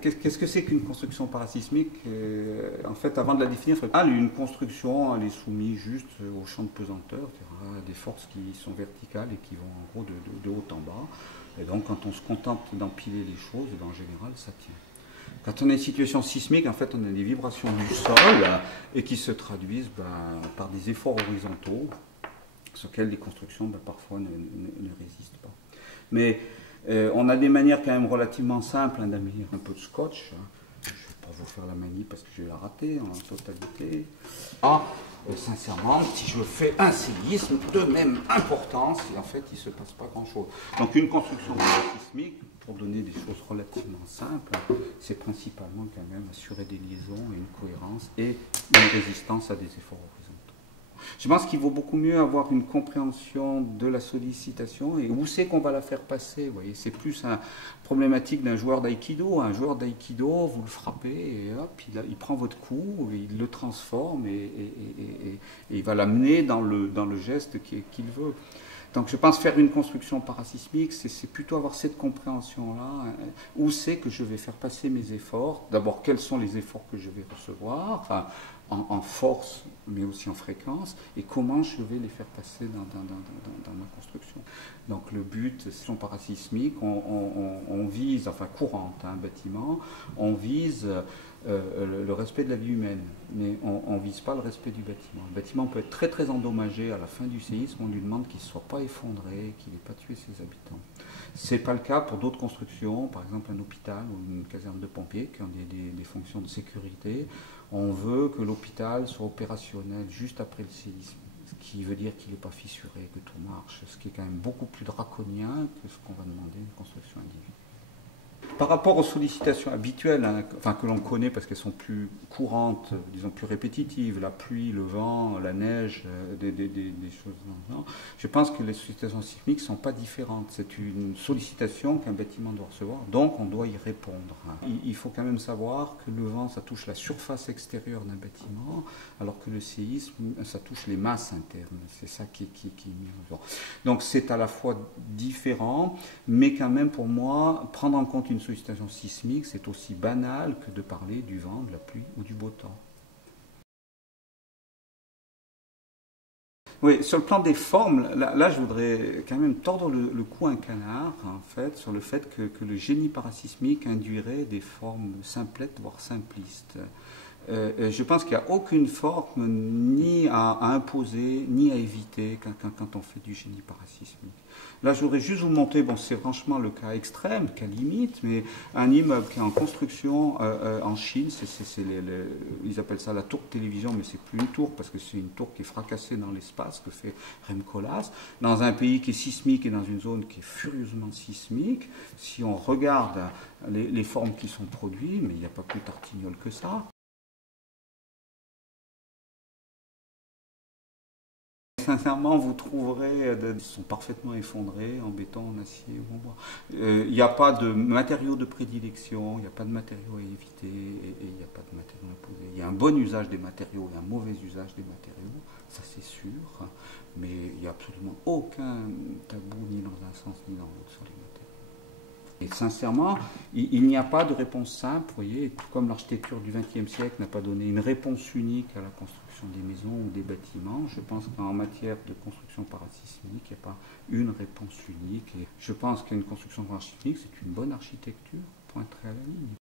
Qu'est-ce que c'est qu'une construction parasismique? En fait, avant de la définir, une construction, elle est soumise juste au champ de pesanteur, c'est-à-dire à des forces qui sont verticales et qui vont en gros de haut en bas. Et donc, quand on se contente d'empiler les choses, en général, ça tient. Quand on a une situation sismique, en fait, on a des vibrations du sol et qui se traduisent par des efforts horizontaux sur lesquels les constructions parfois ne résistent pas. Mais on a des manières quand même relativement simples d'amener un peu de scotch. Je ne vais pas vous faire la manie parce que je vais la rater en totalité. Sincèrement, si je fais un séisme de même importance, en fait, il ne se passe pas grand-chose. Donc une construction sismique, pour donner des choses relativement simples, c'est principalement quand même assurer des liaisons et une cohérence et une résistance à des efforts horizontaux. Je pense qu'il vaut beaucoup mieux avoir une compréhension de la sollicitation et où c'est qu'on va la faire passer. Vous voyez, c'est plus une problématique d'un joueur d'aïkido. Un joueur d'aïkido, vous le frappez et hop, il prend votre coup, il le transforme et il va l'amener dans le geste qu'il veut. Donc je pense faire une construction parasismique, c'est plutôt avoir cette compréhension-là. Où c'est que je vais faire passer mes efforts? D'abord, quels sont les efforts que je vais recevoir, enfin, en force, mais aussi en fréquence, et comment je vais les faire passer dans ma construction. Donc le but, c'est parasismique, on vise, enfin courante, un bâtiment, on vise le respect de la vie humaine, mais on ne vise pas le respect du bâtiment. Le bâtiment peut être très très endommagé à la fin du séisme, on lui demande qu'il ne soit pas effondré, qu'il n'ait pas tué ses habitants. Ce n'est pas le cas pour d'autres constructions, par exemple un hôpital ou une caserne de pompiers qui ont des fonctions de sécurité. On veut que l'hôpital soit opérationnel juste après le séisme, ce qui veut dire qu'il n'est pas fissuré, que tout marche, ce qui est quand même beaucoup plus draconien que ce qu'on va demander à une construction individuelle. Par rapport aux sollicitations habituelles, enfin que l'on connaît parce qu'elles sont plus courantes, disons plus répétitives, la pluie, le vent, la neige, des choses dans le genre, je pense que les sollicitations sismiques ne sont pas différentes. C'est une sollicitation qu'un bâtiment doit recevoir, donc on doit y répondre. Il faut quand même savoir que le vent, ça touche la surface extérieure d'un bâtiment, alors que le séisme, ça touche les masses internes. C'est ça qui est mis en avant. Donc c'est à la fois différent, mais quand même pour moi, prendre en compte une sollicitation sismique, c'est aussi banal que de parler du vent, de la pluie ou du beau temps. Oui, sur le plan des formes, là je voudrais quand même tordre le cou à un canard, en fait, sur le fait que le génie parasismique induirait des formes simplettes, voire simplistes. Je pense qu'il n'y a aucune forme ni à imposer, ni à éviter quand on fait du génie parasismique. Là, je voudrais juste vous montrer, bon, c'est franchement le cas extrême, cas limite, mais un immeuble qui est en construction en Chine, ils appellent ça la tour de télévision, mais c'est plus une tour, parce que c'est une tour qui est fracassée dans l'espace, que fait Remcolas, dans un pays qui est sismique et dans une zone qui est furieusement sismique. Si on regarde les formes qui sont produites, mais il n'y a pas plus tartignole que ça. Sincèrement, vous trouverez, ils sont parfaitement effondrés en béton, en acier ou en bois. Il n'y a pas de matériaux de prédilection, il n'y a pas de matériaux à éviter et il n'y a pas de matériaux à imposer. Il y a un bon usage des matériaux et un mauvais usage des matériaux, ça c'est sûr, mais il n'y a absolument aucun tabou ni dans un sens ni dans l'autre sur les matériaux. Et sincèrement, il n'y a pas de réponse simple, vous voyez, tout comme l'architecture du XXe siècle n'a pas donné une réponse unique à la construction des maisons ou des bâtiments, je pense qu'en matière de construction parasismique, il n'y a pas une réponse unique. Et je pense qu'une construction parasismique, c'est une bonne architecture, point très à la ligne.